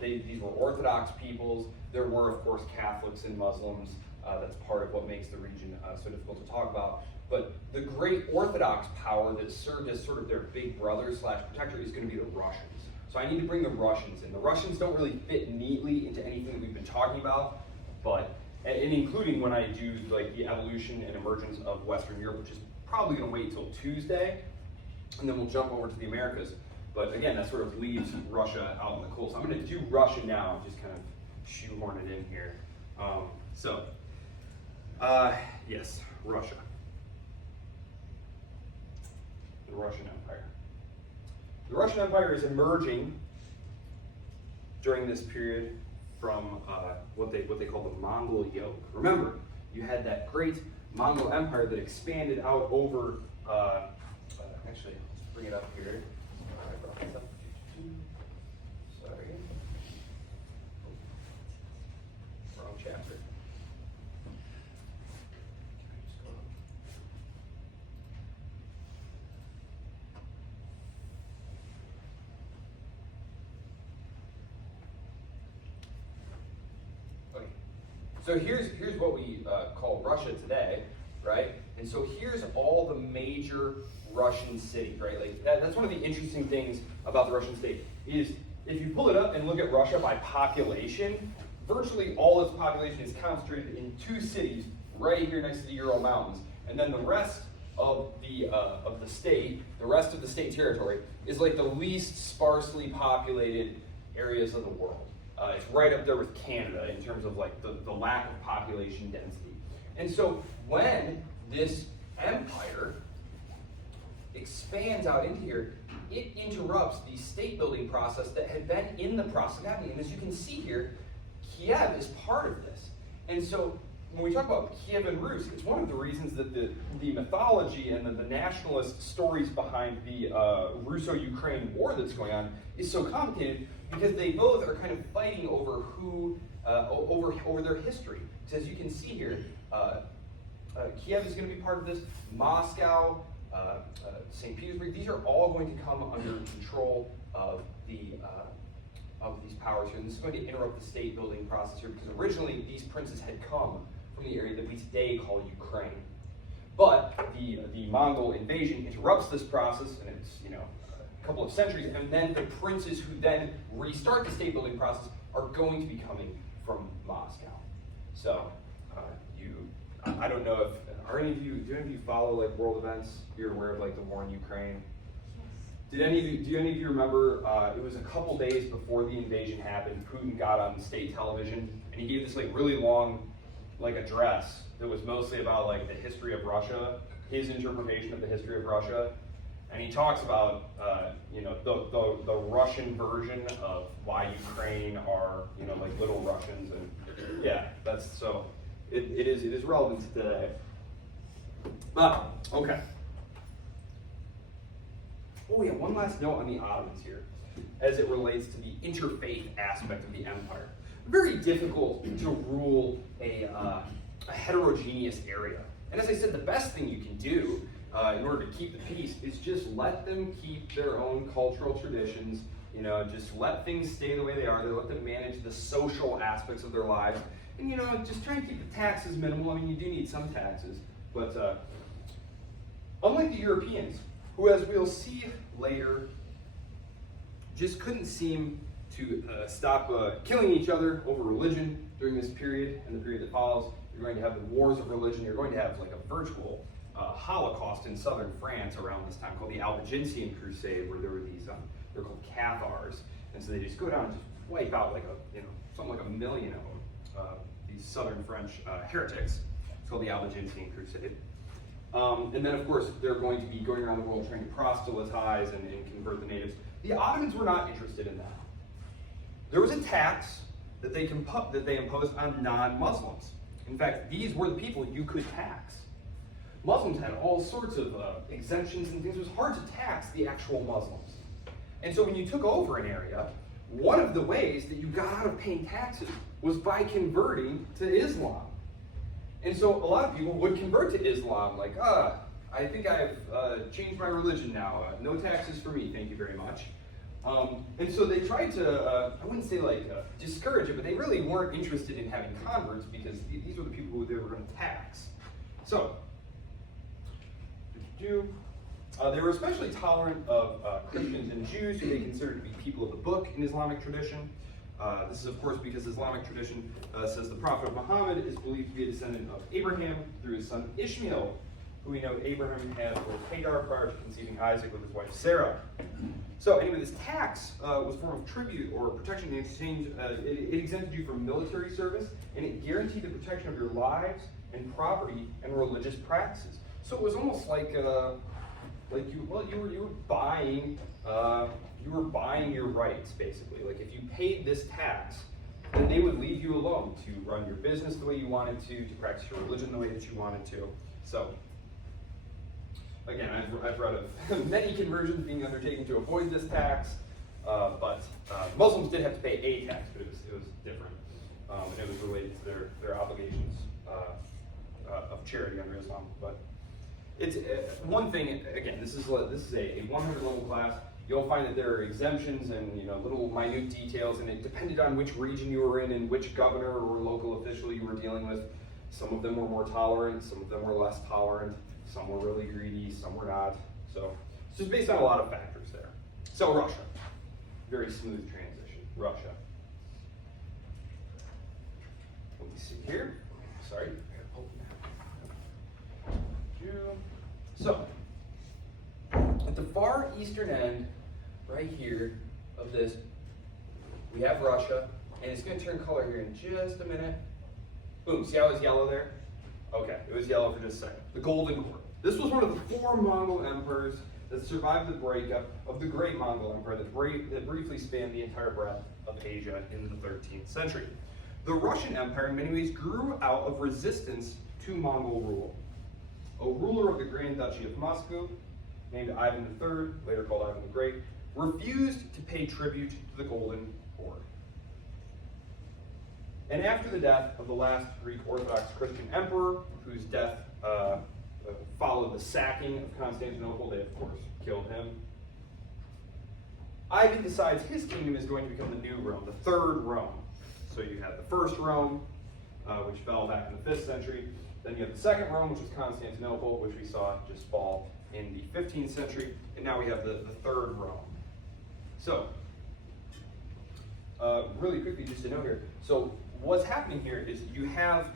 These were Orthodox peoples. There were, of course, Catholics and Muslims. That's part of what makes the region so difficult to talk about. But the great Orthodox power that served as sort of their big brother slash protector is going to be the Russians. So I need to bring the Russians in. The Russians don't really fit neatly into anything that we've been talking about, but, and including when I do like the evolution and emergence of Western Europe, which is probably going to wait till Tuesday, and then we'll jump over to the Americas. But again, that sort of leaves Russia out in the cold. So I'm going to do Russia now, just kind of shoehorn it in here. Yes, Russia. The Russian Empire. The Russian Empire is emerging during this period from what they call the Mongol yoke. Remember, you had that great Mongol Empire that expanded out over, actually, let's bring it up here. I brought this up. Sorry. Wrong chapter. So here's what we call Russia today, right? And so here's all the major Russian cities, right? Like that's one of the interesting things about the Russian state is if you pull it up and look at Russia by population, virtually all its population is concentrated in 2 cities right here next to the Ural Mountains, and then the rest of the state, the rest of the state territory, is like the least sparsely populated areas of the world. It's right up there with Canada in terms of like the lack of population density. And so when this empire expands out into here, it interrupts the state building process that had been in the process of happening. And as you can see here, Kiev is part of this. And so when we talk about Kiev and Rus, it's one of the reasons that the mythology and the nationalist stories behind the Russo-Ukraine war that's going on is so complicated because they both are kind of fighting over who, over their history. So as you can see here, Kiev is going to be part of this. Moscow, St. Petersburg, these are all going to come under control of these powers here. And this is going to interrupt the state building process here because originally these princes had come from the area that we today call Ukraine. But the Mongol invasion interrupts this process, and it's a couple of centuries, and then the princes who then restart the state building process are going to be coming from Moscow. So I don't know if do any of you follow like world events? You're aware of like the war in Ukraine? Do any of you remember, it was a couple days before the invasion happened, Putin got on state television, and he gave this like really long like address that was mostly about like the history of Russia, his interpretation of the history of Russia, and he talks about the Russian version of why Ukraine are like little Russians, and yeah, that's so it is relevant today. But okay. Oh yeah, one last note on the Ottomans here, as it relates to the interfaith aspect of the empire. Very difficult to rule a heterogeneous area. And as I said, the best thing you can do in order to keep the peace is just let them keep their own cultural traditions, just let things stay the way they are. Let them manage the social aspects of their lives. And just try and keep the taxes minimal. I mean, you do need some taxes, but unlike the Europeans, who, as we'll see later, just couldn't seem to stop killing each other over religion during this period and the period that follows. You're going to have the wars of religion. You're going to have like a virtual Holocaust in southern France around this time called the Albigensian Crusade, where there were these, they're called Cathars. And so they just go down and just wipe out like something like 1 million of them, these southern French heretics. It's called the Albigensian Crusade. And then, of course, they're going to be going around the world trying to proselytize and convert the natives. The Ottomans were not interested in that. There was a tax that they imposed on non-Muslims. In fact, these were the people you could tax. Muslims had all sorts of exemptions and things. It was hard to tax the actual Muslims. And so when you took over an area, one of the ways that you got out of paying taxes was by converting to Islam. And so a lot of people would convert to Islam, like, I think I've changed my religion now. No taxes for me, thank you very much. And so they tried to, I wouldn't say like discourage it, but they really weren't interested in having converts because these were the people who they were going to tax. So, they were especially tolerant of Christians and Jews, who they considered to be people of the book in Islamic tradition. This is, of course, because Islamic tradition says the Prophet Muhammad is believed to be a descendant of Abraham through his son Ishmael, who we know Abraham had with Hagar prior to conceiving Isaac with his wife Sarah. So anyway, this tax was a form of tribute or protection in exchange. It exempted you from military service, and it guaranteed the protection of your lives and property and religious practices. So it was almost like you were buying your rights, basically. Like if you paid this tax, then they would leave you alone to run your business the way you wanted to practice your religion the way that you wanted to. So again, I've read of many conversions being undertaken to avoid this tax, but Muslims did have to pay a tax, but it was different, and it was related to their obligations of charity under Islam. But it's one thing. Again, this is a 100 level class. You'll find that there are exemptions and little minute details, and it depended on which region you were in and which governor or local official you were dealing with. Some of them were more tolerant, some of them were less tolerant. Some were really greedy, some were not. So it's just based on a lot of factors there. So Russia, very smooth transition. Russia. Let me see here. Sorry. So at the far eastern end, right here of this, we have Russia, and it's going to turn color here in just a minute. Boom. See how it was yellow there? Okay, it was yellow for just a second. The Golden Horde. This was one of the 4 Mongol empires that survived the breakup of the Great Mongol Empire that briefly spanned the entire breadth of Asia in the 13th century. The Russian Empire in many ways grew out of resistance to Mongol rule. A ruler of the Grand Duchy of Moscow, named Ivan III, later called Ivan the Great, refused to pay tribute to the Golden Horde. And after the death of the last Greek Orthodox Christian emperor, whose death followed the sacking of Constantinople, they of course killed him, Ivan decides his kingdom is going to become the new Rome, the third Rome. So you have the first Rome, which fell back in the 5th century. Then you have the second Rome, which was Constantinople, which we saw just fall in the 15th century. And now we have the third Rome. So, really quickly, just to note here. So what's happening here is you have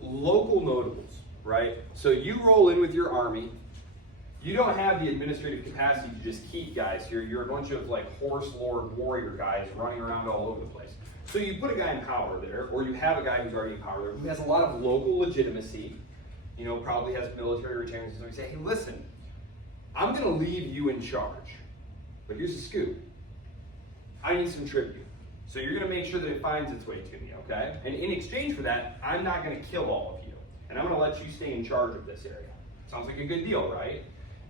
local notables, right? So you roll in with your army. You don't have the administrative capacity to just keep guys here. You're a bunch of like horse lord warrior guys running around all over the place. So you put a guy in power there, or you have a guy who's already in power there, who has a lot of local legitimacy, probably has military returns. So you say, hey, listen, I'm going to leave you in charge, but here's the scoop. I need some tribute. So you're going to make sure that it finds its way to me, okay? And in exchange for that, I'm not going to kill all of you, and I'm going to let you stay in charge of this area. Sounds like a good deal, right?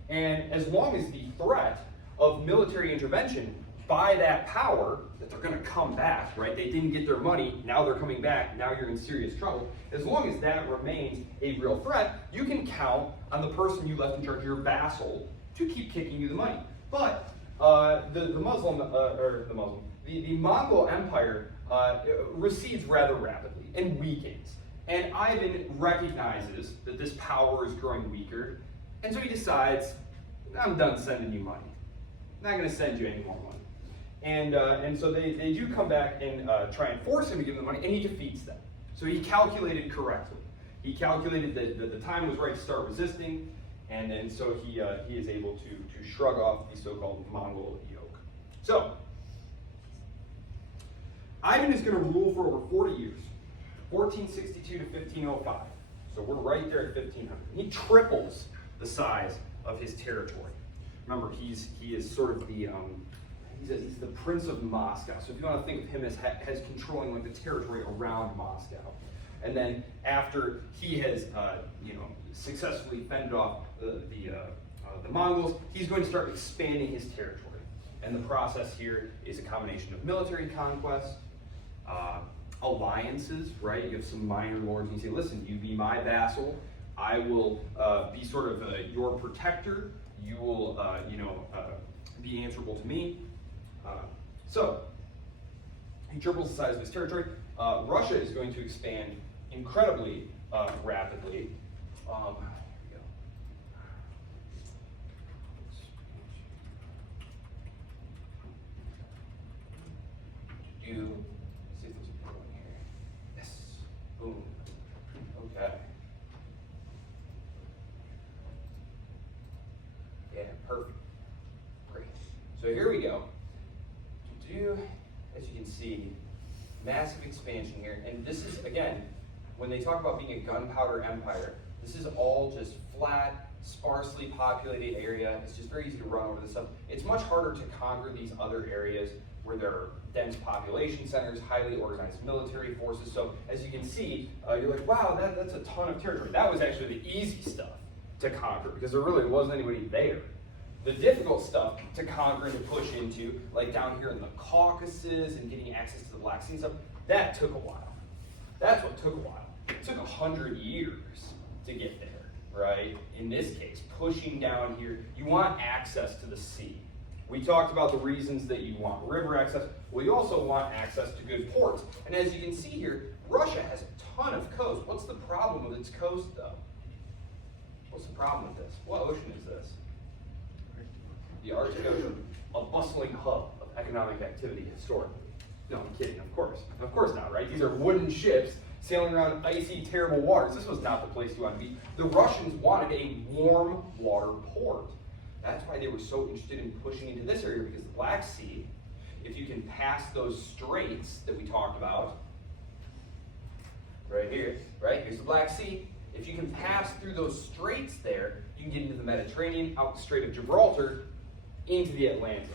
And as long as the threat of military intervention by that power, that they're going to come back, right? They didn't get their money, now they're coming back, now you're in serious trouble. As long as that remains a real threat, you can count on the person you left in charge, your vassal, to keep kicking you the money. But the Mongol Empire recedes rather rapidly and weakens. And Ivan recognizes that this power is growing weaker, and so he decides, I'm done sending you money. I'm not going to send you any more money. And so they do come back and try and force him to give them the money, and he defeats them. So he calculated correctly. He calculated that the time was right to start resisting, and so he is able to shrug off the so-called Mongol yoke. So Ivan is going to rule for over 40 years, 1462 to 1505. So we're right there at 1500. He triples the size of his territory. Remember, he is sort of the he's the Prince of Moscow. So if you want to think of him as controlling like the territory around Moscow, and then after he has successfully fended off the Mongols, he's going to start expanding his territory. And the process here is a combination of military conquest, alliances, right? You have some minor lords, and you say, listen, you be my vassal. I will be sort of your protector. You will, be answerable to me. So he triples the size of his territory. Russia is going to expand incredibly rapidly. Here we go. Let's see if there's a good one here. Yes. Boom. Okay. Yeah, perfect. Great. So here we go. As you can see, massive expansion here. And this is, again, when they talk about being a gunpowder empire, this is all just flat, sparsely populated area. It's just very easy to run over this stuff. It's much harder to conquer these other areas where there are dense population centers, highly organized military forces. So as you can see, you're like, wow, that's a ton of territory. That was actually the easy stuff to conquer because there really wasn't anybody there. The difficult stuff to conquer and to push into, like down here in the Caucasus and getting access to the Black Sea and stuff, that took a while. That's what took a while. It took 100 years to get there, right? In this case, pushing down here, you want access to the sea. We talked about the reasons that you want river access. Well, you also want access to good ports. And as you can see here, Russia has a ton of coast. What's the problem with its coast, though? What's the problem with this? What ocean is this? The Arctic Ocean, a bustling hub of economic activity historically. No, I'm kidding, of course. Of course not, right? These are wooden ships sailing around icy, terrible waters. This was not the place you want to be. The Russians wanted a warm water port. That's why they were so interested in pushing into this area, because the Black Sea, if you can pass those straits that we talked about, right here, right? Here's the Black Sea. If you can pass through those straits there, you can get into the Mediterranean, out the Strait of Gibraltar, into the Atlantic.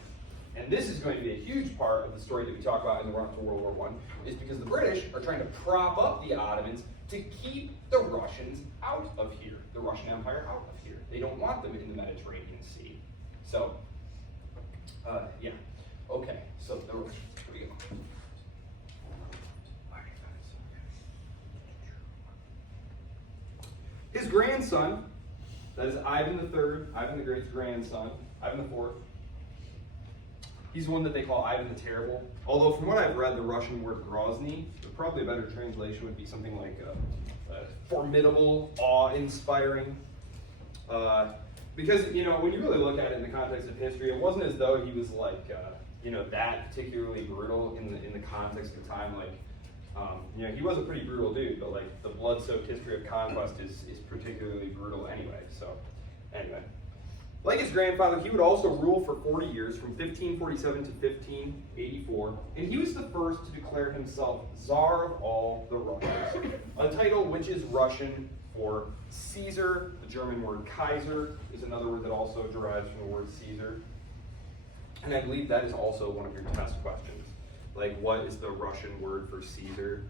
And this is going to be a huge part of the story that we talk about in the run-up to World War I, is because the British are trying to prop up the Ottomans to keep the Russians out of here, the Russian Empire out of here. They don't want them in the Mediterranean Sea. So, yeah. Okay, so the Russians, here we go. His grandson, that is Ivan III, Ivan the Great's grandson, Ivan IV. He's one that they call Ivan the Terrible. Although from what I've read, the Russian word Grozny, probably a better translation would be something like formidable, awe-inspiring. Because, you know, when you really look at it in the context of history, it wasn't as though he was like, you know, that particularly brutal in the context of the time. Like, you know, he was a pretty brutal dude, but like the blood-soaked history of conquest is particularly brutal anyway. So, anyway. Like his grandfather, he would also rule for 40 years, from 1547 to 1584, and he was the first to declare himself Tsar of all the Russians, a title which is Russian for Caesar. The German word Kaiser is another word that also derives from the word Caesar. And I believe that is also one of your test questions. Like, what is the Russian word for Caesar?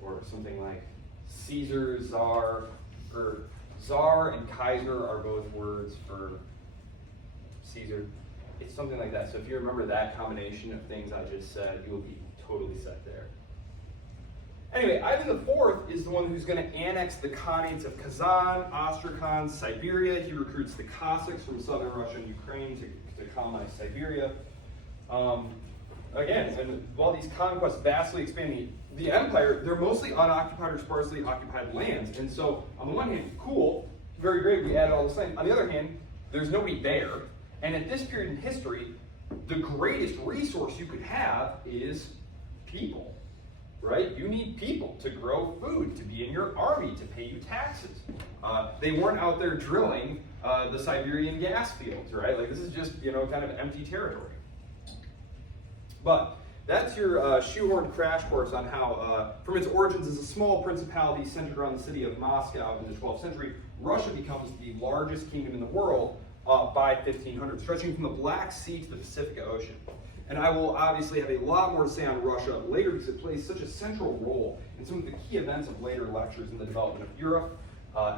Or something like Caesar, Tsar, or Tsar and Kaiser are both words for Caesar. It's something like that. So if you remember that combination of things I just said, you will be totally set there. Anyway, Ivan IV is the one who's going to annex the Khanates of Kazan, Astrakhan, Siberia. He recruits the Cossacks from southern Russia and Ukraine to colonize Siberia. Again, and while these conquests vastly expand the empire, they're mostly unoccupied or sparsely occupied lands. And so, on the one hand, cool, very great, we added all this land. On the other hand, there's nobody there. And at this period in history, the greatest resource you could have is people, right? You need people to grow food, to be in your army, to pay you taxes. They weren't out there drilling the Siberian gas fields, right? Like, this is just, you know, kind of empty territory. But that's your shoehorned crash course on how, from its origins as a small principality centered around the city of Moscow in the 12th century, Russia becomes the largest kingdom in the world by 1500, stretching from the Black Sea to the Pacific Ocean. And I will obviously have a lot more to say on Russia later because it plays such a central role in some of the key events of later lectures in the development of Europe.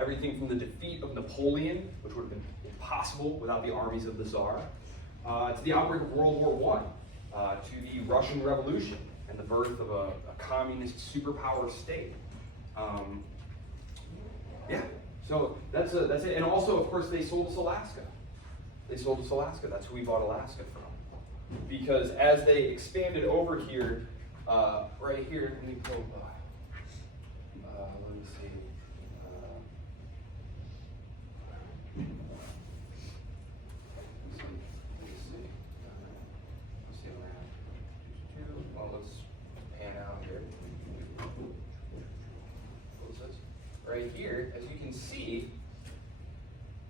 Everything from the defeat of Napoleon, which would have been impossible without the armies of the Tsar, to the outbreak of World War I. To the Russian Revolution and the birth of a communist superpower state. Yeah, so that's it. And also, of course, they sold us Alaska. They sold us Alaska. That's who we bought Alaska from. because as they expanded over here, right here, let me pull, let me see. Well, let's pan out here. Close this. Right here, as you can see,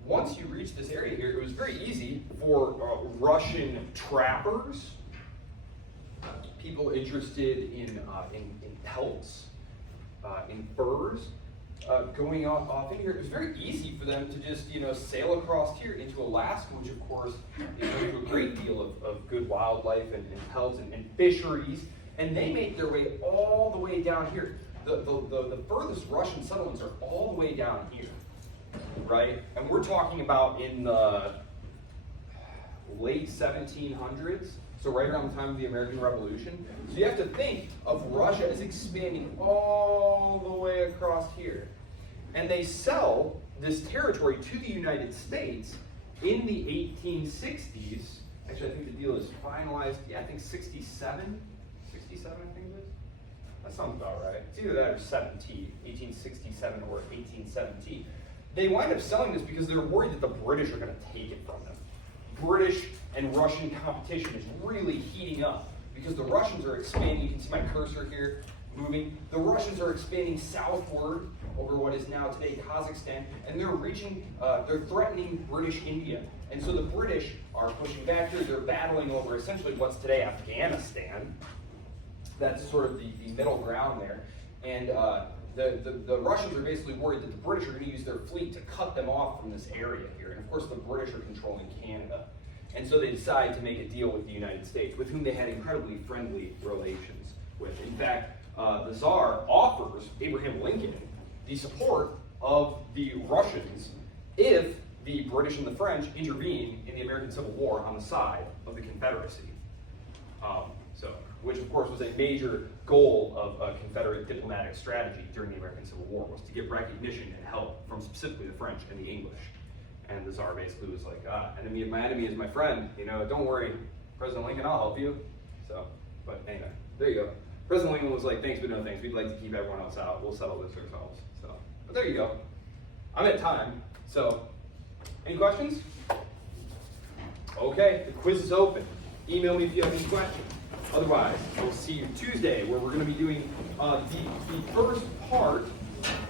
once you reach this area here, it was very easy for Russian trappers, people interested in pelts, in furs, going off in here. It was very easy for them to just, sail across here into Alaska, which of course is home to a great deal of good wildlife and pelts and fisheries. And they make their way all the way down here. The furthest Russian settlements are all the way down here, right? And we're talking about in the late 1700s, so right around the time of the American Revolution. So you have to think of Russia as expanding all the way across here. And they sell this territory to the United States in the 1860s. Actually, I think the deal is finalized, I think 67? 67, I think it is. That sounds about right. It's either that or 1867 or 1817. They wind up selling this because they're worried that the British are going to take it from them. British and Russian competition is really heating up because the Russians are expanding. You can see my cursor here moving. The Russians are expanding southward over what is now today Kazakhstan, and they're threatening British India. And so the British are pushing back here. They're battling over essentially what's today Afghanistan. That's sort of the middle ground there. And the Russians are basically worried that the British are going to use their fleet to cut them off from this area here. And of course the British are controlling Canada. And so they decide to make a deal with the United States, with whom they had incredibly friendly relations with. In fact, the Tsar offers Abraham Lincoln the support of the Russians if the British and the French intervene in the American Civil War on the side of the Confederacy. Which of course was a major goal of Confederate diplomatic strategy during the American Civil War, was to get recognition and help from specifically the French and the English. And the Tsar basically was like, enemy of my enemy is my friend, don't worry, President Lincoln, I'll help you. So, but anyway, there you go. President Lincoln was like, thanks but no thanks, we'd like to keep everyone else out, we'll settle this ourselves. So, but there you go. I'm at time, so, any questions? Okay, the quiz is open. Email me if you have any questions. Otherwise, we'll see you Tuesday, where we're going to be doing the first part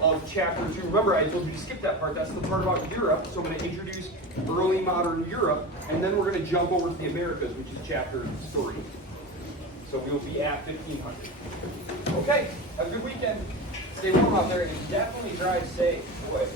of Chapter 2. Remember, I told you to skip that part. That's the part about Europe. So I'm going to introduce early modern Europe, and then we're going to jump over to the Americas, which is Chapter 3. So we'll be at 1500. Okay, have a good weekend. Stay warm out there, and definitely drive safe. Boy.